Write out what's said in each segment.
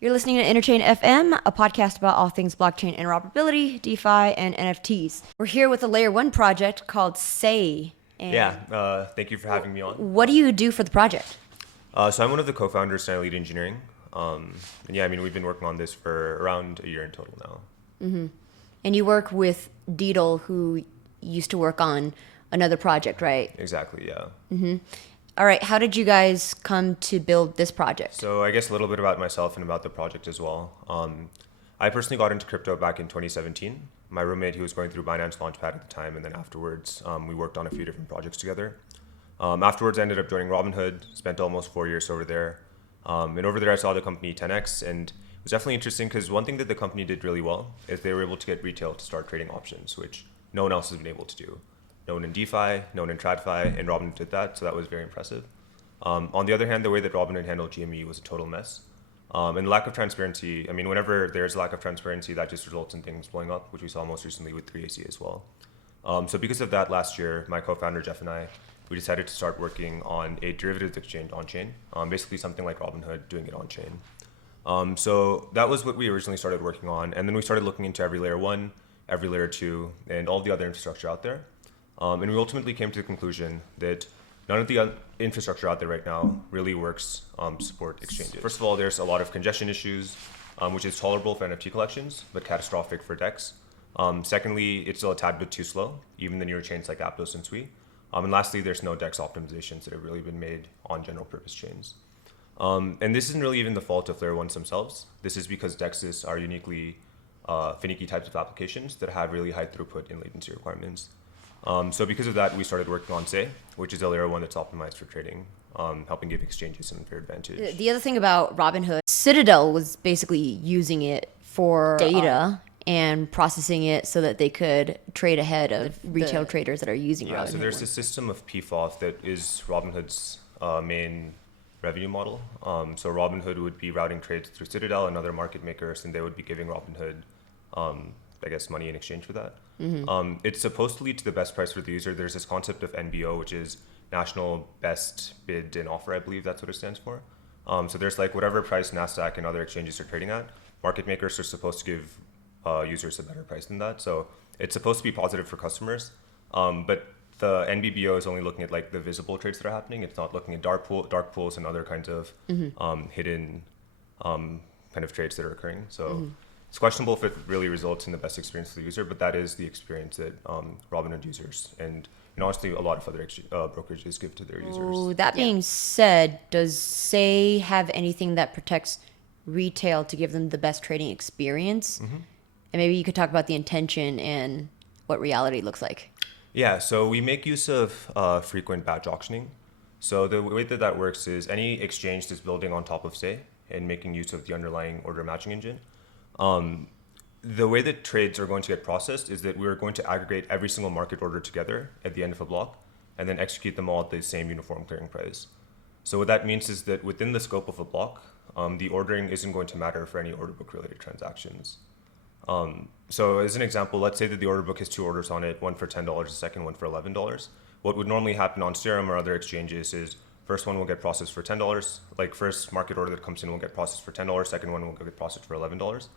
You're listening to Interchain FM, a podcast about all things blockchain interoperability, DeFi, and NFTs. We're here with a Layer 1 project called SEI. Thank you for having me on. What do you do for the project? So I'm one of the co-founders and I lead engineering. We've been working on this for around a year in total now. Mm-hmm. And you work with Deedle, who used to work on another project, right? Exactly, yeah. Mm-hmm. All right, how did you guys come to build this project? So I guess a little bit about myself and about the project as well. I personally got into crypto back in 2017. My roommate, he was going through Binance Launchpad at the time, and then afterwards, we worked on a few different projects together. Afterwards, I ended up joining Robinhood, spent almost 4 years over there. And over there, I saw the company 10x, and it was definitely interesting because one thing that the company did really well is they were able to get retail to start trading options, which no one else has been able to do. No one in DeFi, no one in TradFi, and Robinhood did that, so that was very impressive. On the other hand, the way that Robinhood handled GME was a total mess. And lack of transparency, whenever there's lack of transparency, that just results in things blowing up, which we saw most recently with 3AC as well. So because of that, last year, my co-founder Jeff and I, we decided to start working on a derivatives exchange on-chain, basically something like Robinhood doing it on-chain. So that was what we originally started working on, and then we started looking into every layer 1, every layer 2, and all the other infrastructure out there. And we ultimately came to the conclusion that none of the infrastructure out there right now really works to support exchanges. First of all, there's a lot of congestion issues, which is tolerable for NFT collections, but catastrophic for DEX. Secondly, it's still a tad bit too slow, even the newer chains like Aptos and Sui. And lastly, there's no DEX optimizations that have really been made on general purpose chains. And this isn't really even the fault of layer 1s themselves. This is because DEXs are uniquely finicky types of applications that have really high throughput and latency requirements. So because of that, we started working on SEI, which is a layer 1 that's optimized for trading, helping give exchanges an unfair advantage. The other thing about Robinhood, Citadel was basically using it for data and processing it so that they could trade ahead of retail traders that are using Robinhood. So there's a system of PFOF that is Robinhood's main revenue model. So Robinhood would be routing trades through Citadel and other market makers, and they would be giving Robinhood money in exchange for that. Mm-hmm. It's supposed to lead to the best price for the user. There's this concept of NBO, which is National Best Bid and Offer, I believe that's what it stands for. So there's whatever price NASDAQ and other exchanges are trading at, market makers are supposed to give users a better price than that. So it's supposed to be positive for customers, but the NBBO is only looking at the visible trades that are happening. It's not looking at dark pools and other kinds of hidden kind of trades that are occurring. So it's questionable if it really results in the best experience for the user, but that is the experience that Robinhood users and honestly a lot of other brokerages give to their users. That being said, does SEI have anything that protects retail to give them the best trading experience? Mm-hmm. And maybe you could talk about the intention and what reality looks like. Yeah, so we make use of frequent batch auctioning. So the way that works is any exchange that's building on top of SEI and making use of the underlying order matching engine. The way that trades are going to get processed is that we're going to aggregate every single market order together at the end of a block and then execute them all at the same uniform clearing price. So what that means is that within the scope of a block, the ordering isn't going to matter for any order book related transactions. So as an example, let's say that the order book has 2 orders on it, one for $10, the second one for $11. What would normally happen on Serum or other exchanges is first one will get processed for $10, first market order that comes in will get processed for $10, second one will get processed for $11.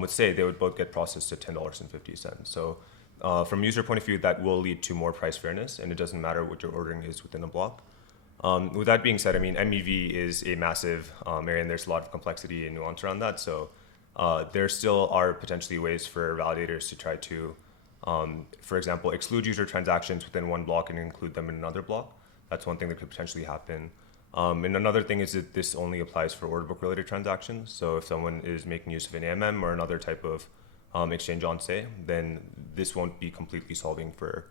With SEI, they would both get processed at $10.50. So from a user point of view, that will lead to more price fairness, and it doesn't matter what your ordering is within a block. With that being said, MEV is a massive area, and there's a lot of complexity and nuance around that. So there still are potentially ways for validators to try to, for example, exclude user transactions within one block and include them in another block. That's one thing that could potentially happen. And another thing is that this only applies for order book related transactions. So if someone is making use of an AMM or another type of exchange on SEI, then this won't be completely solving for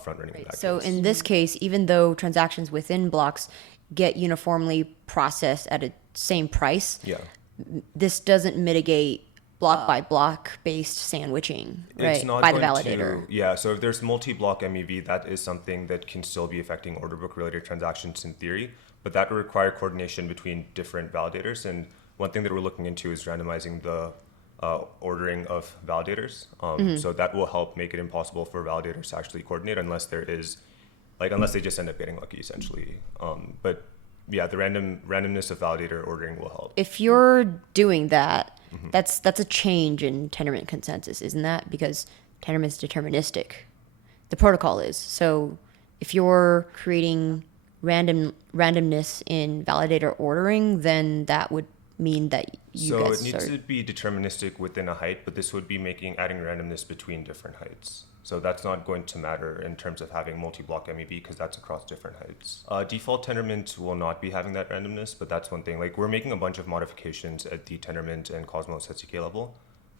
front running. Right. So in this case, even though transactions within blocks get uniformly processed at a same price, this doesn't mitigate block by block based sandwiching, right? It's not by the validator. So if there's multi-block MEV, that is something that can still be affecting order book related transactions in theory, but that would require coordination between different validators. And one thing that we're looking into is randomizing the ordering of validators. So that will help make it impossible for validators to actually coordinate unless there is, unless they just end up getting lucky essentially. But the randomness of validator ordering will help. If you're doing that, that's a change in Tendermint consensus, isn't that? Because Tendermint's deterministic. The protocol is. So if you're creating randomness in validator ordering, then that would mean that you guys it needs to be deterministic within a height, but this would be adding randomness between different heights. So that's not going to matter in terms of having multi-block MEV because that's across different heights. Default Tendermint will not be having that randomness, but that's one thing. Like we're making a bunch of modifications at the Tendermint and Cosmos SDK level.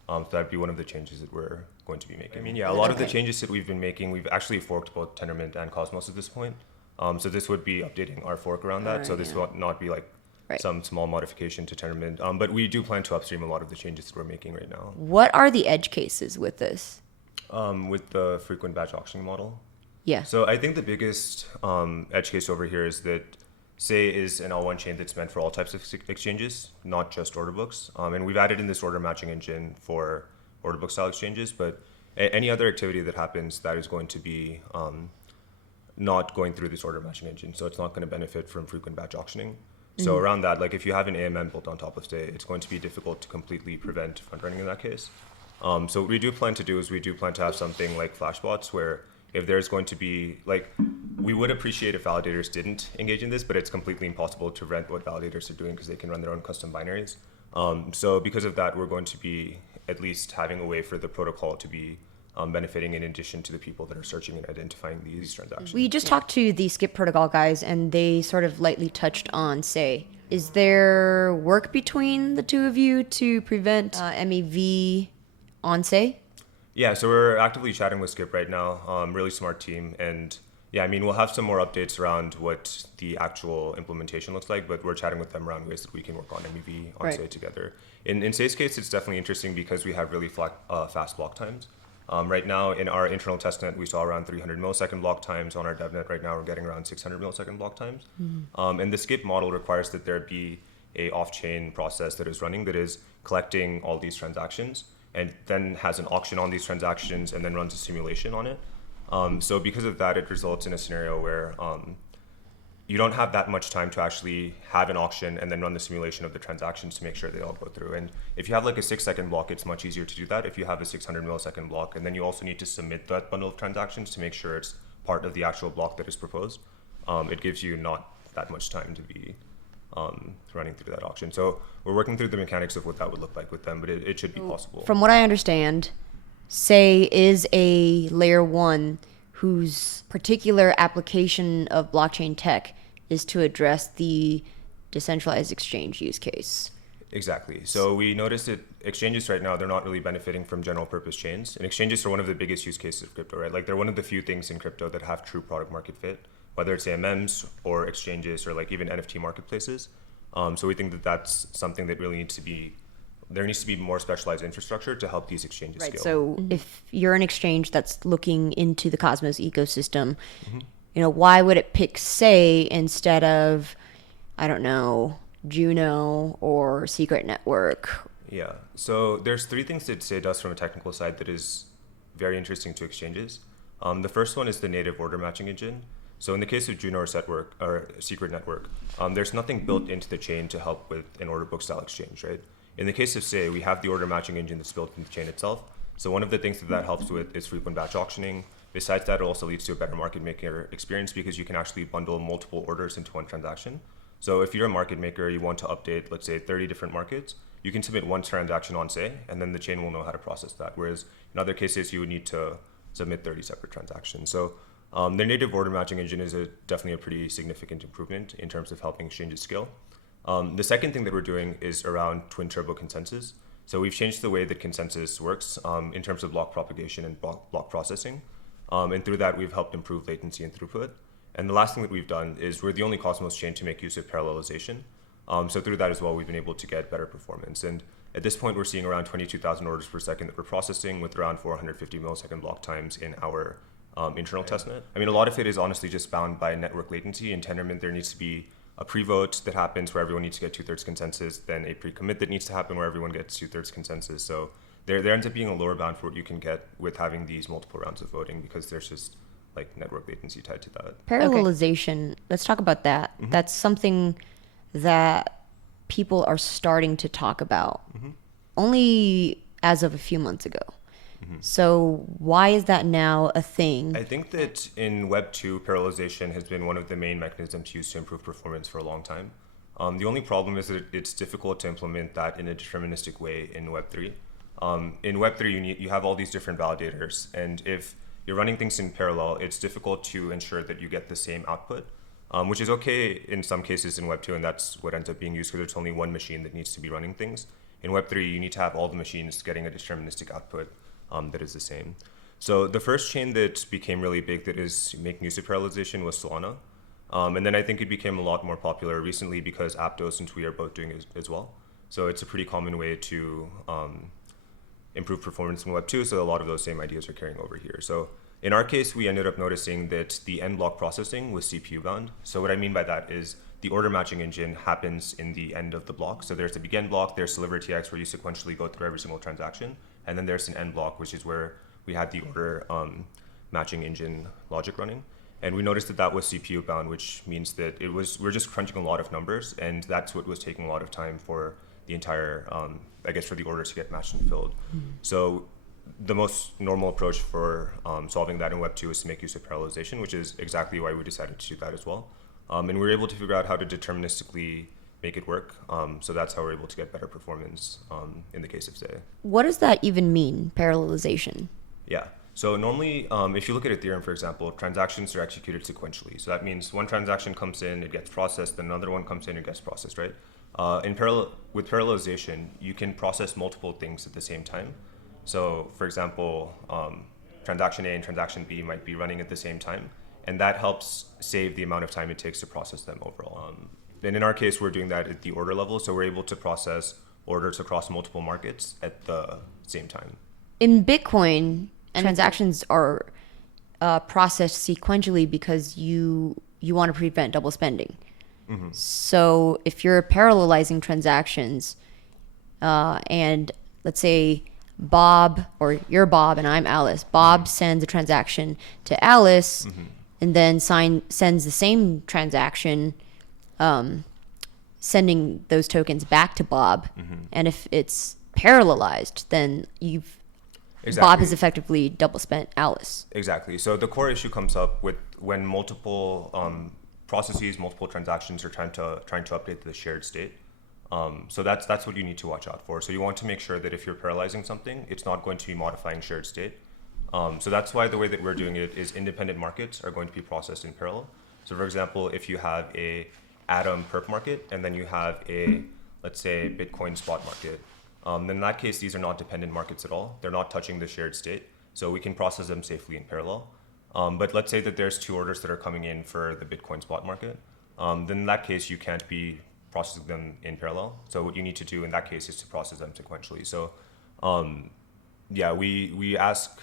So that'd be one of the changes that we're going to be making. I mean, yeah, a lot of the changes that we've been making, we've actually forked both Tendermint and Cosmos at this point. So this would be updating our fork around that. So this will not be like some small modification to Tendermint. But we do plan to upstream a lot of the changes that we're making right now. What are the edge cases with this? With the frequent batch auctioning model. Yeah. So I think the biggest edge case over here is that SEI is an L1 chain that's meant for all types of exchanges, not just order books. And we've added in this order matching engine for order book style exchanges, but any other activity that happens that is going to be not going through this order matching engine. So it's not going to benefit from frequent batch auctioning. So around that, like if you have an AMM built on top of SEI, it's going to be difficult to completely prevent front running in that case. So what we do plan to do is we do plan to have something like flashbots where if there's going to be, like, we would appreciate if validators didn't engage in this, but it's completely impossible to rent what validators are doing because they can run their own custom binaries. So because of that, we're going to be at least having a way for the protocol to be benefiting in addition to the people that are searching and identifying these transactions. We just talked to the Skip protocol guys, and they sort of lightly touched on SEI. Is there work between the two of you to prevent MEV on SEI? Yeah, so we're actively chatting with Skip right now. Really smart team. And yeah, I mean, we'll have some more updates around what the actual implementation looks like, but we're chatting with them around ways that we can work on MEV on SEI together. In SEI's case, it's definitely interesting because we have really fast block times. Right now, in our internal testnet, we saw around 300 millisecond block times. On our devnet right now, we're getting around 600 millisecond block times. And the Skip model requires that there be a off-chain process that is running that is collecting all these transactions and then has an auction on these transactions and then runs a simulation on it. So because of that, it results in a scenario where you don't have that much time to actually have an auction and then run the simulation of the transactions to make sure they all go through. And if you have like a 6-second block, it's much easier to do that. If you have a 600 millisecond block, and then you also need to submit that bundle of transactions to make sure it's part of the actual block that is proposed, it gives you not that much time to be running through that auction. So we're working through the mechanics of what that would look like with them, but it should be possible. From what I understand, SEI is a layer one whose particular application of blockchain tech is to address the decentralized exchange use case. Exactly. So we noticed that exchanges right now, they're not really benefiting from general purpose chains. And exchanges are one of the biggest use cases of crypto, right? Like they're one of the few things in crypto that have true product market fit, whether it's AMMs or exchanges or like even NFT marketplaces. So we think that that's something that really needs to be, there needs to be more specialized infrastructure to help these exchanges scale. So if you're an exchange that's looking into the Cosmos ecosystem, you know, why would it pick SEI instead of, I don't know, Juno or Secret Network? Yeah. So there's three things that SEI does from a technical side that is very interesting to exchanges. The first one is the native order matching engine. So in the case of Juno or Secret Network, there's nothing built into the chain to help with an order book style exchange, right? In the case of SEI, we have the order matching engine that's built into the chain itself. So one of the things that helps with is frequent batch auctioning. Besides that, it also leads to a better market maker experience because you can actually bundle multiple orders into one transaction. So if you're a market maker, you want to update, let's say 30 different markets, you can submit one transaction on SEI, and then the chain will know how to process that. Whereas in other cases, you would need to submit 30 separate transactions. So the native order matching engine is definitely a pretty significant improvement in terms of helping exchanges scale. The second thing that we're doing is around twin turbo consensus. So we've changed the way that consensus works in terms of block propagation and block processing. And through that, we've helped improve latency and throughput. And the last thing that we've done is we're the only Cosmos chain to make use of parallelization. So through that as well, we've been able to get better performance. And at this point, we're seeing around 22,000 orders per second that we're processing with around 450 millisecond block times in our internal testnet. I mean, a lot of it is honestly just bound by network latency. In Tendermint, there needs to be a pre-vote that happens where everyone needs to get 2/3 consensus, then a pre-commit that needs to happen where everyone gets 2/3 consensus. So there ends up being a lower bound for what you can get with having these multiple rounds of voting because there's just like network latency tied to that. Parallelization, let's talk about that. That's something that people are starting to talk about only as of a few months ago. So why is that now a thing? I think that in Web 2, parallelization has been one of the main mechanisms used to improve performance for a long time. The only problem is that it's difficult to implement that in a deterministic way in Web 3. In Web 3, you have all these different validators, and if you're running things in parallel, it's difficult to ensure that you get the same output, which is okay in some cases in Web 2, and that's what ends up being used because there's only one machine that needs to be running things. In Web 3, you need to have all the machines getting a deterministic output that is the same. So the first chain that became really big that is making use of parallelization was Solana. And then I think it became a lot more popular recently because Aptos and Twee are both doing it as well. So it's a pretty common way to improve performance in Web 2. So a lot of those same ideas are carrying over here. So in our case, we ended up noticing that the end block processing was CPU bound. So what I mean by that is the order matching engine happens in the end of the block. So there's the begin block, there's Deliver TX where you sequentially go through every single transaction. And then there's an end block, which is where we had the order matching engine logic running. And we noticed that that was CPU bound, which means that we're just crunching a lot of numbers, and that's what was taking a lot of time for the entire, for the order to get matched and filled. So the most normal approach for solving that in Web 2 is to make use of parallelization, which is exactly why we decided to do that as well. And we were able to figure out how to deterministically make it work. So that's how we're able to get better performance in the case of SEI. What does that even mean, parallelization? Yeah. So normally, if you look at Ethereum, for example, transactions are executed sequentially. So that means one transaction comes in, it gets processed, then another one comes in, it gets processed, right? With parallelization, you can process multiple things at the same time. So for example, transaction A and transaction B might be running at the same time, and that helps save the amount of time it takes to process them overall. And in our case, we're doing that at the order level, so we're able to process orders across multiple markets at the same time. In Bitcoin, transactions are processed sequentially because you want to prevent double spending. So if you're parallelizing transactions, and let's say Bob, or you're Bob and I'm Alice, Bob sends a transaction to Alice and then sends the same transaction, sending those tokens back to Bob. And if it's parallelized, then Bob has effectively double spent Alice. Exactly. So the core issue comes up with when multiple processes, multiple transactions are trying to update the shared state. So that's what you need to watch out for. So you want to make sure that if you're parallelizing something, it's not going to be modifying shared state. So that's why the way that we're doing it is independent markets are going to be processed in parallel. So for example, if you have a Atom perp market and then you have a, let's say, Bitcoin spot market, then in that case, these are not dependent markets at all. They're not touching the shared state. So we can process them safely in parallel. But let's say that there's two orders that are coming in for the Bitcoin spot market. Then in that case, you can't be processing them in parallel. So what you need to do in that case is to process them sequentially. So we ask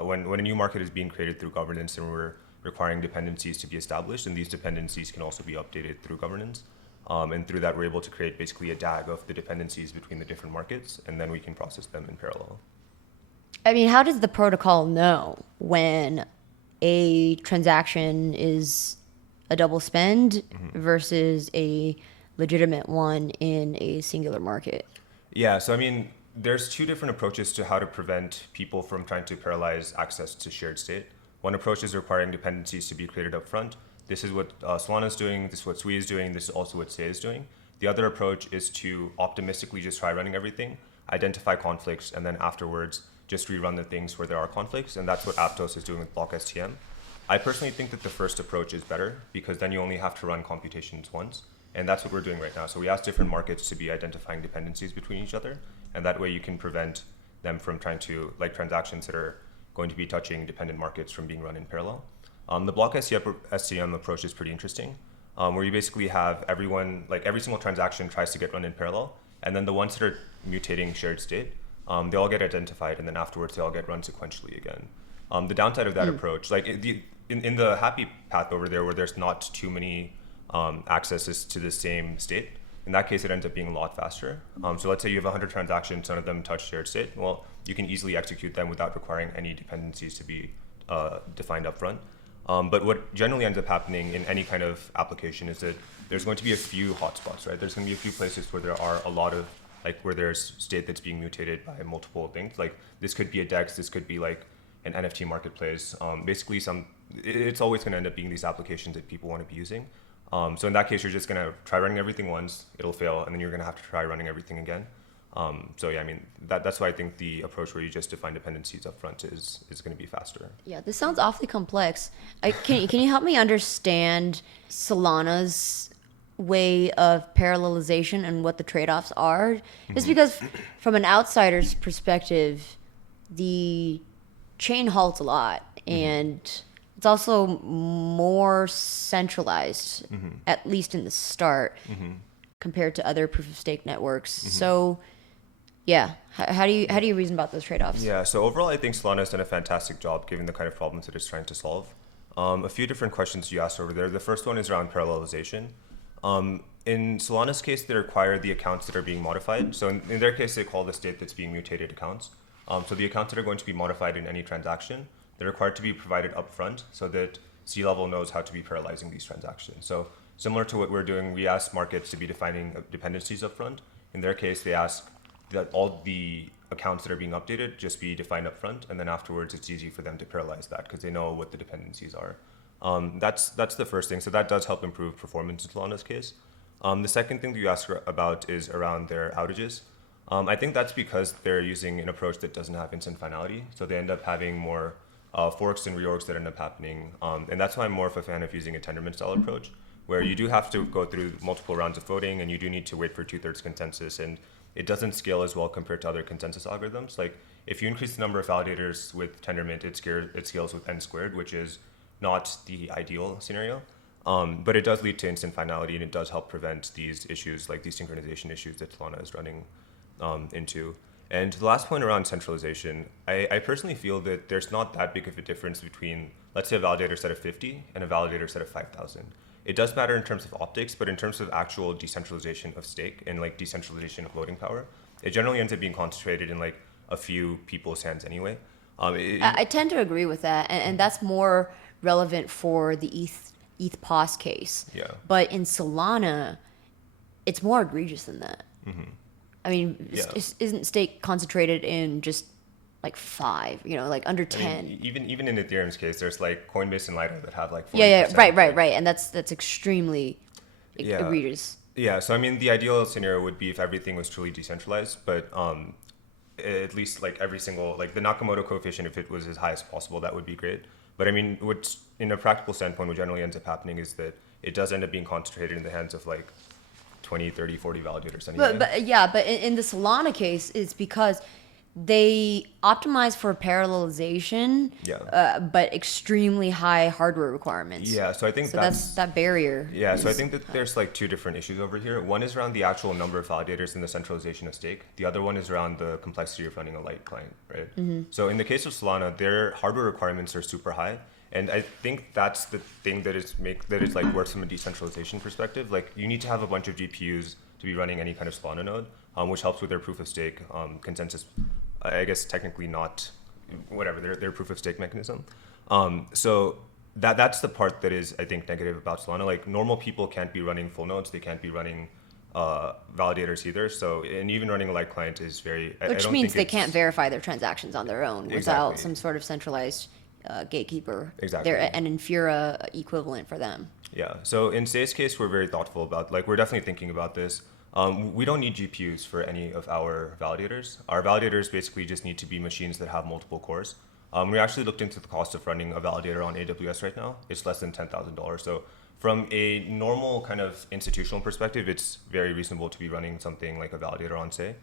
when a new market is being created through governance and we're requiring dependencies to be established, and these dependencies can also be updated through governance. And through that, we're able to create basically a DAG of the dependencies between the different markets, and then we can process them in parallel. I mean, how does the protocol know when a transaction is a double spend versus a legitimate one in a singular market? Yeah, so I mean, there's two different approaches to how to prevent people from trying to parallelize access to shared state. One approach is requiring dependencies to be created up front. This is what Solana is doing, this is what Twee is doing, this is also what SEI is doing. The other approach is to optimistically just try running everything, identify conflicts, and then afterwards just rerun the things where there are conflicts, and that's what Aptos is doing with block STM. I personally think that the first approach is better because then you only have to run computations once, and that's what we're doing right now. So we ask different markets to be identifying dependencies between each other, and that way you can prevent them from trying to, like transactions that are going to be touching dependent markets from being run in parallel. The block STM approach is pretty interesting, where you basically have everyone, like every single transaction tries to get run in parallel, and then the ones that are mutating shared state, they all get identified, and then afterwards they all get run sequentially again. The downside of that approach, like in the happy path over there where there's not too many accesses to the same state, in that case it ends up being a lot faster. So let's say you have 100 transactions, none of them touch shared state. Well, you can easily execute them without requiring any dependencies to be defined up front. But what generally ends up happening in any kind of application is that there's going to be a few hotspots, right? There's going to be a few places where there are a lot of, like where there's state that's being mutated by multiple things. Like this could be a DEX, this could be like an NFT marketplace. Basically it's always going to end up being these applications that people want to be using. So in that case, you're just going to try running everything once, it'll fail, and then you're going to have to try running everything again. So yeah, I mean, that's why I think the approach where you just define dependencies up front is going to be faster. Yeah, this sounds awfully complex. Can you help me understand Solana's way of parallelization and what the trade-offs are? Just because from an outsider's perspective, the chain halts a lot, and it's also more centralized, at least in the start, compared to other proof of stake networks. So yeah, how do you reason about those trade-offs? Yeah, so overall I think Solana has done a fantastic job given the kind of problems that it's trying to solve. A few different questions you asked over there. The first one is around parallelization. In Solana's case, they require the accounts that are being modified. So in their case, they call the state that's being mutated accounts. So the accounts that are going to be modified in any transaction, they're required to be provided upfront so that C-level knows how to be parallelizing these transactions. So similar to what we're doing, we ask markets to be defining dependencies upfront. In their case, they ask that all the accounts that are being updated just be defined upfront, and then afterwards it's easy for them to parallelize that because they know what the dependencies are. That's the first thing. So that does help improve performance in Solana's case. The second thing that you asked about is around their outages. I think that's because they're using an approach that doesn't have instant finality. So they end up having more forks and reorgs that end up happening. And that's why I'm more of a fan of using a Tendermint style approach, where you do have to go through multiple rounds of voting and you do need to wait for 2/3 consensus. And it doesn't scale as well compared to other consensus algorithms. Like if you increase the number of validators with Tendermint, it scales with n squared, which is not the ideal scenario. But it does lead to instant finality, and it does help prevent these issues, like these synchronization issues that Solana is running into. And the last point around centralization, I personally feel that there's not that big of a difference between, let's say, a validator set of 50 and a validator set of 5,000. It does matter in terms of optics, but in terms of actual decentralization of stake and like decentralization of voting power, it generally ends up being concentrated in like a few people's hands anyway. I tend to agree with that, and that's more relevant for the ETH POS case. Yeah. But in Solana, it's more egregious than that. I mean, isn't stake concentrated in just like 5, like under 10? I mean, even in Ethereum's case, there's like Coinbase and Lido that have like 40%. Yeah, right. And that's extremely egregious. Yeah, so I mean, the ideal scenario would be if everything was truly decentralized, but at least like every single, like the Nakamoto coefficient, if it was as high as possible, that would be great. But I mean, what's in a practical standpoint, what generally ends up happening is that it does end up being concentrated in the hands of like 20, 30, 40 validators anyway. But in the Solana case, it's because they optimize for parallelization, but extremely high hardware requirements. Yeah, so I think that's that barrier. Yeah, so I think that there's like two different issues over here. One is around the actual number of validators and the centralization of stake. The other one is around the complexity of running a light client, right? So in the case of Solana, their hardware requirements are super high. And I think that's the thing that is like worse from a decentralization perspective. Like you need to have a bunch of GPUs to be running any kind of Solana node, which helps with their proof of stake consensus. I guess technically not, whatever, their proof of stake mechanism. So that's the part that is, I think, negative about Solana. Like normal people can't be running full nodes. They can't be running validators either. So, and even running a light client is very... Which means they can't verify their transactions on their own without some sort of centralized gatekeeper. Exactly. They're an Infura equivalent for them. Yeah. So in Say's case, we're very thoughtful about, like, we're definitely thinking about this. We don't need GPUs for any of our validators. Our validators basically just need to be machines that have multiple cores. We actually looked into the cost of running a validator on AWS right now. It's less than $10,000. So from a normal kind of institutional perspective, it's very reasonable to be running something like a validator on Say.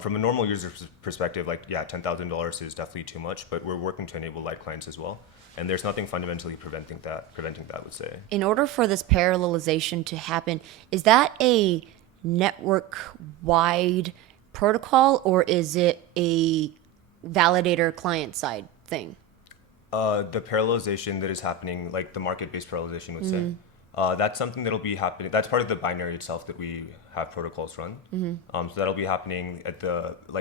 From a normal user perspective, like, yeah, $10,000 is definitely too much, but we're working to enable light clients as well. And there's nothing fundamentally preventing that with Say. In order for this parallelization to happen, is that a network-wide protocol, or is it a validator client-side thing? The parallelization that is happening, like the market-based parallelization with Say. That's something that'll be happening. That's part of the binary itself that we have protocols run. So that'll be happening at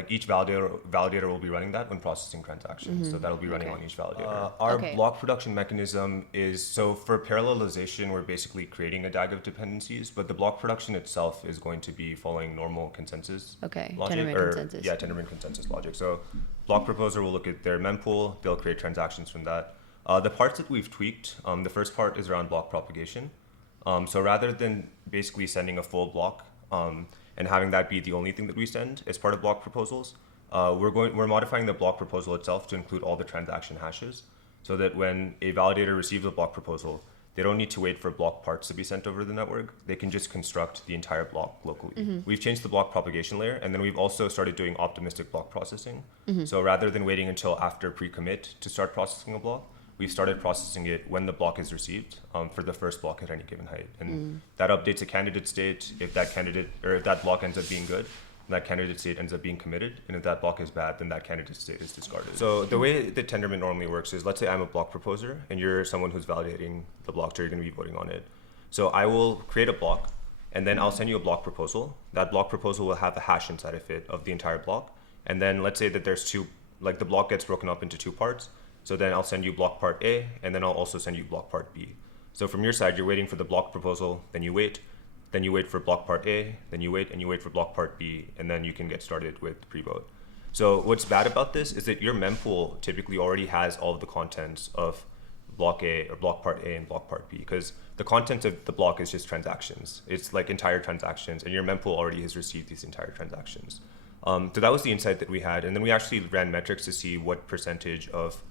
each validator will be running that when processing transactions. So that'll be running on each validator. Our block production mechanism is, so for parallelization, we're basically creating a DAG of dependencies, but the block production itself is going to be following normal consensus logic. Consensus. Yeah, Tendermint consensus logic. So block proposer will look at their mempool, they'll create transactions from that. The parts that we've tweaked, the first part is around block propagation. So rather than basically sending a full block and having that be the only thing that we send as part of block proposals, we're modifying the block proposal itself to include all the transaction hashes, so that when a validator receives a block proposal, they don't need to wait for block parts to be sent over the network. They can just construct the entire block locally. We've changed the block propagation layer, and then we've also started doing optimistic block processing. So rather than waiting until after pre-commit to start processing a block, we've started processing it when the block is received for the first block at any given height. And that updates a candidate state. If that block ends up being good, that candidate state ends up being committed. And if that block is bad, then that candidate state is discarded. So the way that Tendermint normally works is, let's say I'm a block proposer and you're someone who's validating the block, so you're going to be voting on it. So I will create a block, and then I'll send you a block proposal. That block proposal will have a hash inside of it of the entire block. And then let's say that there's the block gets broken up into two parts. So then I'll send you block part A, and then I'll also send you block part B. So from your side, you're waiting for the block proposal, then you wait for block part A, then you wait for block part B, and then you can get started with pre-vote. So what's bad about this is that your mempool typically already has all of the contents of block A or block part A and block part B, because the content of the block is just transactions. It's like entire transactions, and your mempool already has received these entire transactions. So that was the insight that we had, and then we actually ran metrics to see what percentage of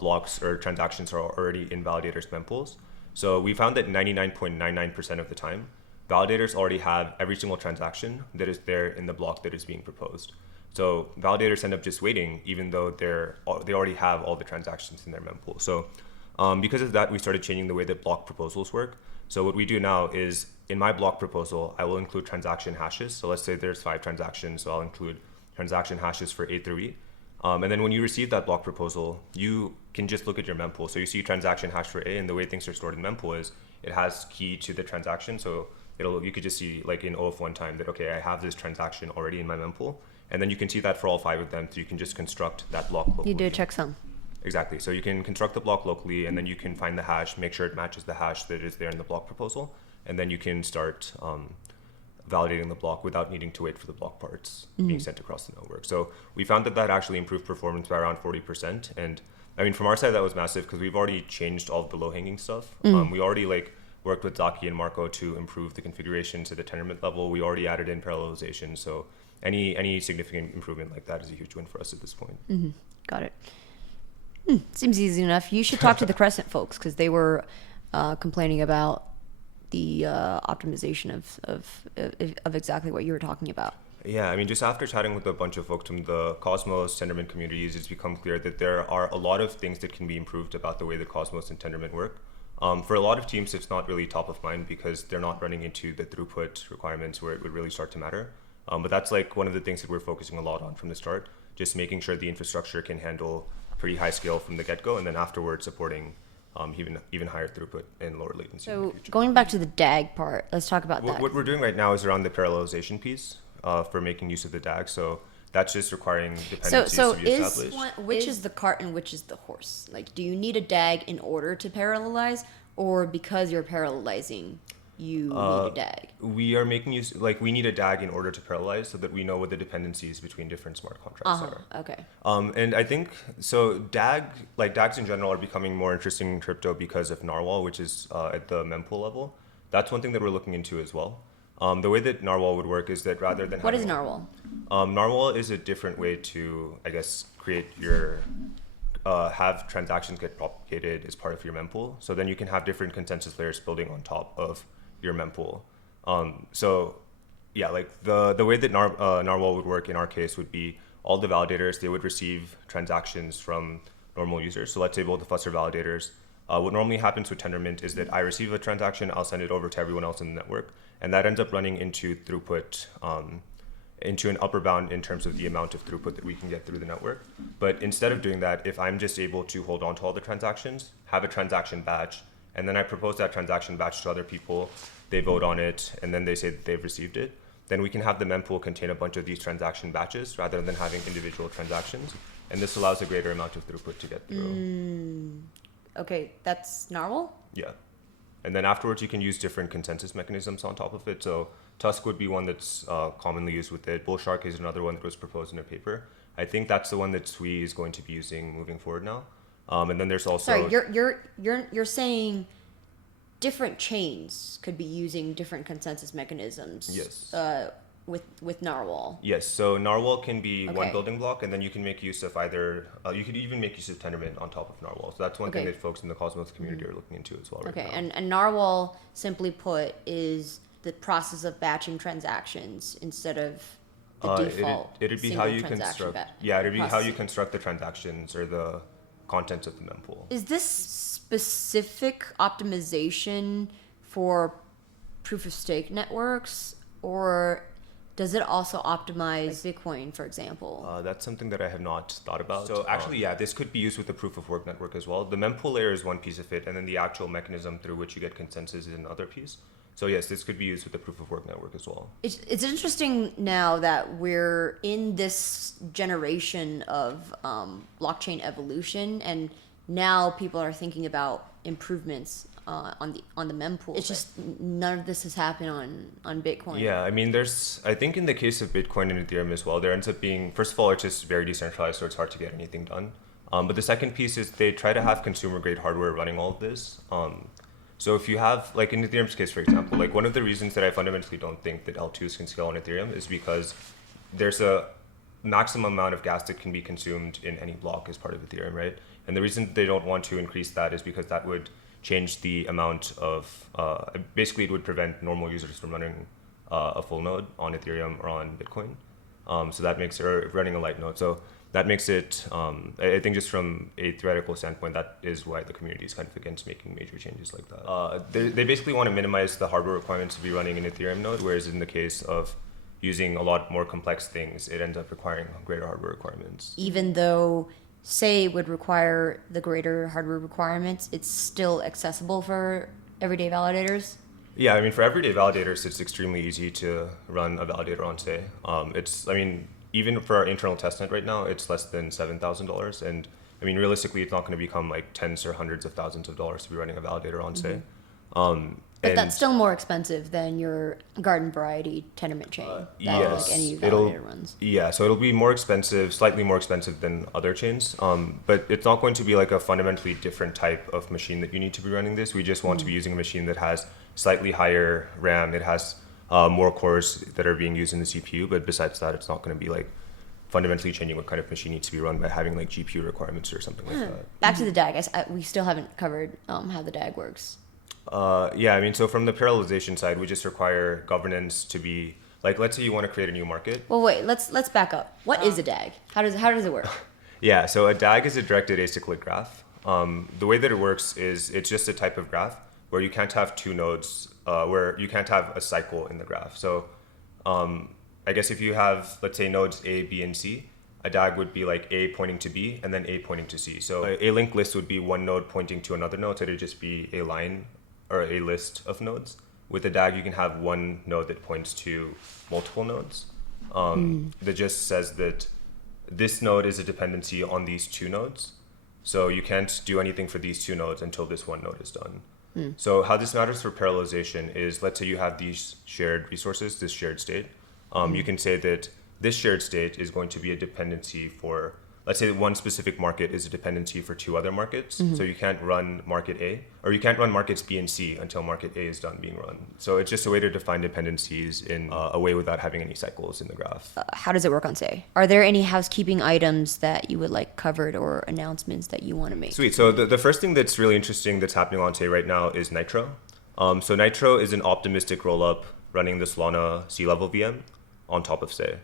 blocks or transactions are already in validators' mempools. So we found that 99.99% of the time, validators already have every single transaction that is there in the block that is being proposed. So validators end up just waiting, even though they already have all the transactions in their mempool. So because of that, we started changing the way that block proposals work. So what we do now is, in my block proposal, I will include transaction hashes. So let's say there's 5 transactions, so I'll include transaction hashes for A through E. And then when you receive that block proposal, you can just look at your mempool. So you see transaction hash for A, and the way things are stored in mempool is it has key to the transaction. So you could just see, like in O of one time, that okay, I have this transaction already in my mempool, and then you can see that for all 5 of them. So you can just construct that block locally. You do a checksum. Exactly. So you can construct the block locally, and then you can find the hash, make sure it matches the hash that is there in the block proposal, and then you can start validating the block without needing to wait for the block parts being sent across the network. So we found that actually improved performance by around 40%. And I mean, from our side, that was massive because we've already changed all of the low-hanging stuff. We already worked with Zaki and Marco to improve the configuration to the Tendermint level. We already added in parallelization. So any significant improvement like that is a huge win for us at this point. Got it. Seems easy enough. You should talk to the Crescent folks, because they were complaining about the optimization of exactly what you were talking about. Yeah, I mean, just after chatting with a bunch of folks from the Cosmos, Tendermint communities, it's become clear that there are a lot of things that can be improved about the way that Cosmos and Tendermint work. For a lot of teams, it's not really top of mind because they're not running into the throughput requirements where it would really start to matter. But that's one of the things that we're focusing a lot on from the start, just making sure the infrastructure can handle pretty high scale from the get-go, and then afterwards supporting even higher throughput and lower latency. So going back to the DAG part, let's talk about that. What we're doing right now is around the parallelization piece for making use of the DAG. So that's just requiring dependencies to be established. Which is the cart and which is the horse? Do you need a DAG in order to parallelize, or because you're parallelizing, you need a DAG? We are making use, we need a DAG in order to parallelize so that we know what the dependencies between different smart contracts are. Okay. And I think, so DAGs in general are becoming more interesting in crypto because of Narwhal, which is at the mempool level. That's one thing that we're looking into as well. The way that Narwhal would work is that rather than What is Narwhal? Narwhal is a different way to, I guess, create your, have transactions get propagated as part of your mempool. So then you can have different consensus layers building on top of your mempool. So yeah, the way that Narwhal would work in our case would be all the validators, they would receive transactions from normal users. So let's say both of us are validators. What normally happens with Tendermint is that I receive a transaction, I'll send it over to everyone else in the network, and that ends up running into throughput, into an upper bound in terms of the amount of throughput that we can get through the network. But instead of doing that, if I'm just able to hold on to all the transactions, have a transaction batch, and then I propose that transaction batch to other people, they vote on it, and then they say that they've received it, then we can have the mempool contain a bunch of these transaction batches rather than having individual transactions. And this allows a greater amount of throughput to get through. Okay, that's Narwhal? Yeah. And then afterwards, you can use different consensus mechanisms on top of it. So Tusk would be one that's commonly used with it. Bullshark is another one that was proposed in a paper. I think that's the one that SEI is going to be using moving forward now. And then there's also... Sorry, you're saying different chains could be using different consensus mechanisms. Yes. With Narwhal. Yes. So Narwhal can be one building block, and then you can make use of either. You could even make use of Tendermint on top of Narwhal. So that's one thing that folks in the Cosmos community are looking into as well. Right now. And Narwhal, simply put, is the process of batching transactions instead of the default. It'd be how you construct. It'd be how you construct the transactions or the contents of the mempool. Is this specific optimization for proof of stake networks, or does it also optimize Bitcoin, for example? That's something that I have not thought about. So actually, this could be used with the proof of work network as well. The mempool layer is one piece of it, and then the actual mechanism through which you get consensus is another piece. So yes, this could be used with the proof of work network as well. It's interesting now that we're in this generation of blockchain evolution, and now people are thinking about improvements on the mempool. It's just none of this has happened on Bitcoin. Yeah, I mean, I think in the case of Bitcoin and Ethereum as well, there ends up being, first of all, it's just very decentralized, so it's hard to get anything done. But the second piece is they try to have consumer grade hardware running all of this. So if you have, like in Ethereum's case, for example, like one of the reasons that I fundamentally don't think that L2s can scale on Ethereum is because there's a maximum amount of gas that can be consumed in any block as part of Ethereum, right? And the reason they don't want to increase that is because that would change the amount of, basically it would prevent normal users from running a full node on Ethereum or on Bitcoin. So that makes, or running a light node. So that makes it, I think just from a theoretical standpoint, that is why the community is kind of against making major changes like that. They basically want to minimize the hardware requirements to be running an Ethereum node, whereas in the case of using a lot more complex things, it ends up requiring greater hardware requirements. Even though SEI would require the greater hardware requirements, it's still accessible for everyday validators? Yeah, I mean, for everyday validators, it's extremely easy to run a validator on SEI. Even for our internal testnet right now, it's less than $7,000. And I mean, realistically, it's not going to become like tens or hundreds of thousands of dollars to be running a validator on SEI. But that's still more expensive than your garden variety Tendermint chain that like any validator runs. Yeah, so it'll be more expensive, slightly more expensive than other chains. But it's not going to be like a fundamentally different type of machine that you need to be running this. We just want to be using a machine that has slightly higher RAM. It has more cores that are being used in the CPU. But besides that, it's not going to be like fundamentally changing what kind of machine needs to be run by having like GPU requirements or something like that. Back to the DAG. We still haven't covered how the DAG works. So from the parallelization side, we just require governance to be like, let's say you want to create a new market. Well, wait, let's back up. What is a DAG? How does it work? Yeah, so a DAG is a directed acyclic graph. The way that it works is it's just a type of graph where you can't have two nodes, where you can't have a cycle in the graph. So I guess if you have, let's say, nodes A, B, and C, a DAG would be like A pointing to B and then A pointing to C. So a linked list would be one node pointing to another node, so it would just be a line or a list of nodes. With a DAG, you can have one node that points to multiple nodes. That just says that this node is a dependency on these two nodes. So you can't do anything for these two nodes until this one node is done. So how this matters for parallelization is, let's say you have these shared resources, this shared state. You can say that this shared state is going to be a dependency for, let's say that one specific market is a dependency for two other markets. So you can't run market A, or you can't run markets B and C until market A is done being run. So it's just a way to define dependencies in a way without having any cycles in the graph. How does it work on SEI? Are there any housekeeping items that you would like covered or announcements that you want to make? Sweet. So the first thing that's really interesting that's happening on SEI right now is Nitro. So Nitro is an optimistic rollup running the Solana C-level VM on top of SEI.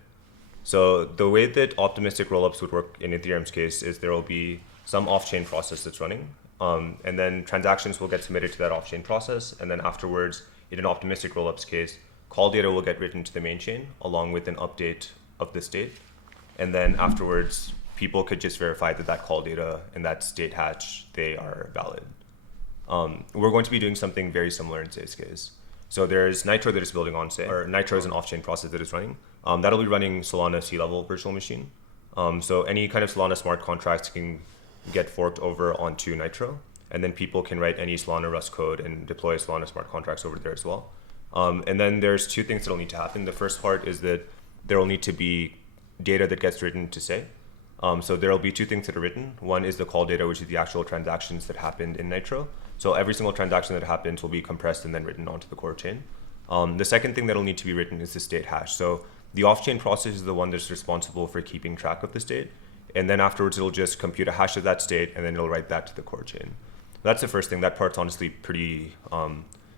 So the way that optimistic rollups would work in Ethereum's case is there will be some off-chain process that's running, and then transactions will get submitted to that off-chain process, and then afterwards, in an optimistic rollup's case, call data will get written to the main chain along with an update of the state, and then afterwards, people could just verify that that call data and that state hash, they are valid. we're going to be doing something very similar in Say's case. So there's Nitro that is building on Say, or Nitro is an off-chain process that is running. That'll be running Solana C-level virtual machine. So any kind of Solana smart contracts can get forked over onto Nitro, and then people can write any Solana Rust code and deploy Solana smart contracts over there as well. And then there's two things that'll need to happen. The first part is that there will need to be data that gets written to Say. So there will be two things that are written. One is the call data, which is the actual transactions that happened in Nitro. So every single transaction that happens will be compressed and then written onto the core chain. The second thing that'll need to be written is the state hash. So the off-chain process is the one that's responsible for keeping track of the state. And then afterwards, it'll just compute a hash of that state, and then it'll write that to the core chain. That's the first thing. That part's honestly pretty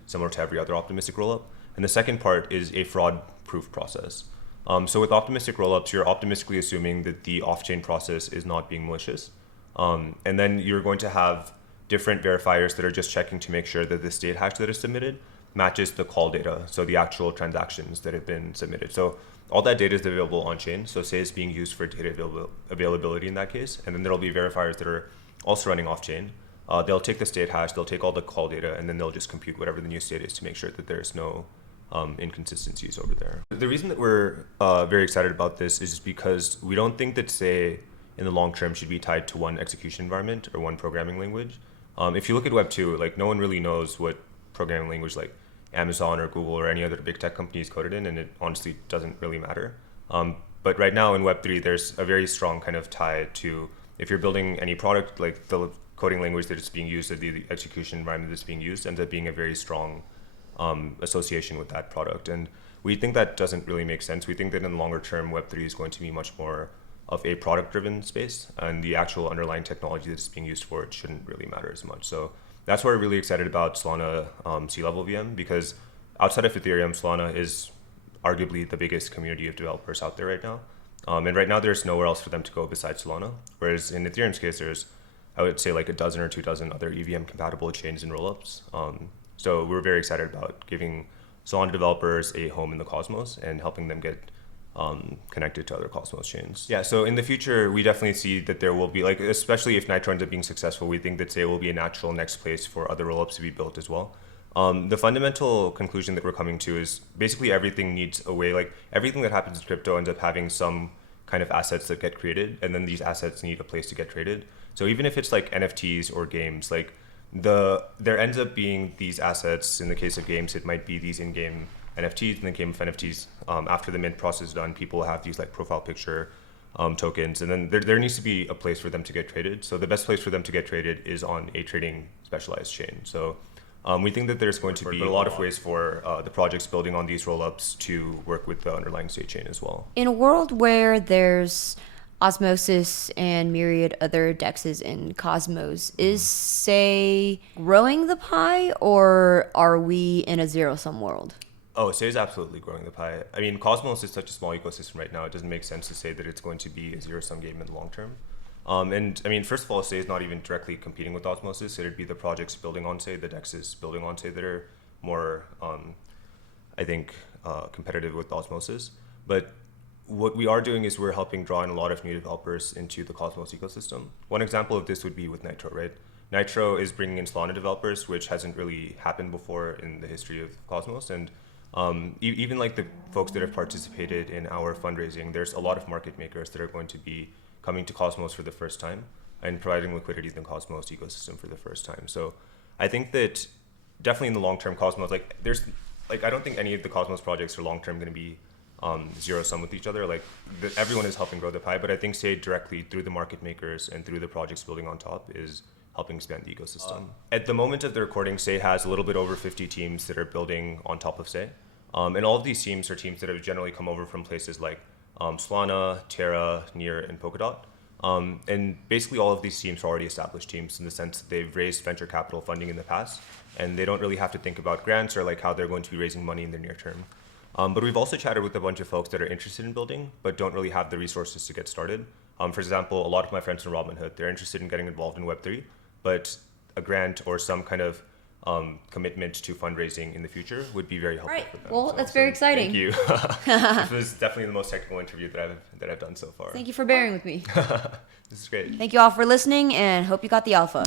similar to every other optimistic rollup. And the second part is a fraud-proof process. So with optimistic rollups, you're optimistically assuming that the off-chain process is not being malicious. And then you're going to have different verifiers that are just checking to make sure that the state hash that is submitted matches the call data, so the actual transactions that have been submitted. So all that data is available on-chain, so Say is being used for data availability in that case, and then there'll be verifiers that are also running off-chain. They'll take the state hash, they'll take all the call data, and then they'll just compute whatever the new state is to make sure that there's no inconsistencies over there. The reason that we're very excited about this is because we don't think that Say in the long term should be tied to one execution environment or one programming language. If you look at Web 2, like no one really knows what programming language like Amazon or Google or any other big tech companies coded in, and it honestly doesn't really matter. But right now in Web 3, there's a very strong kind of tie to if you're building any product, like the coding language that is being used, or the execution environment that's being used, ends up being a very strong association with that product. And we think that doesn't really make sense. We think that in the longer term, Web 3 is going to be much more of a product-driven space, and the actual underlying technology that's being used for it shouldn't really matter as much. So that's why we're really excited about Solana C-level VM, because outside of Ethereum, Solana is arguably the biggest community of developers out there right now. And right now, there's nowhere else for them to go besides Solana. Whereas in Ethereum's case, there's, I would say, like a dozen or 2 dozen other EVM-compatible chains and rollups. So we're very excited about giving Solana developers a home in the Cosmos and helping them get connected to other Cosmos chains. Yeah, so in the future, we definitely see that there will be, like, especially if Nitro ends up being successful, we think that Say will be a natural next place for other rollups to be built as well. The fundamental conclusion that we're coming to is basically everything needs a way, like everything that happens in crypto ends up having some kind of assets that get created, and then these assets need a place to get traded. So even if it's like NFTs or games, like there ends up being these assets. In the case of games, it might be these in-game NFTs. In the game of NFTs, after the mint process is done, people have these like profile picture tokens, and then there needs to be a place for them to get traded. So the best place for them to get traded is on a trading specialized chain. So we think that there's going to be a lot of ways for the projects building on these rollups to work with the underlying state chain as well. In a world where there's Osmosis and myriad other DEXs in Cosmos, is Say growing the pie, or are we in a zero-sum world? Oh, Say is absolutely growing the pie. I mean, Cosmos is such a small ecosystem right now. It doesn't make sense to say that it's going to be a zero-sum game in the long term. And I mean, first of all, Say is not even directly competing with Osmosis. It'd be the projects building on Say, the DEXs building on Say that are more, I think, competitive with Osmosis. But what we are doing is we're helping draw in a lot of new developers into the Cosmos ecosystem. One example of this would be with Nitro, right? Nitro is bringing in Solana developers, which hasn't really happened before in the history of Cosmos. And even like the folks that have participated in our fundraising, there's a lot of market makers that are going to be coming to Cosmos for the first time and providing liquidity in the Cosmos ecosystem for the first time. So I think that definitely in the long term, Cosmos, like I don't think any of the Cosmos projects are long term going to be zero sum with each other. Like everyone is helping grow the pie, but I think Say directly through the market makers and through the projects building on top is helping expand the ecosystem. At the moment of the recording, Say has a little bit over 50 teams that are building on top of Say. And all of these teams are teams that have generally come over from places like Solana, Terra, Near, and Polkadot. And basically all of these teams are already established teams in the sense that they've raised venture capital funding in the past, and they don't really have to think about grants or like how they're going to be raising money in the near term. But we've also chatted with a bunch of folks that are interested in building, but don't really have the resources to get started. For example, a lot of my friends in Robinhood, they're interested in getting involved in Web3, but a grant or some kind of commitment to fundraising in the future would be very helpful for them. Well, that's very exciting. Thank you. This was definitely the most technical interview that I've done so far. Thank you for bearing with me. This is great. Thank you all for listening, and hope you got the alpha.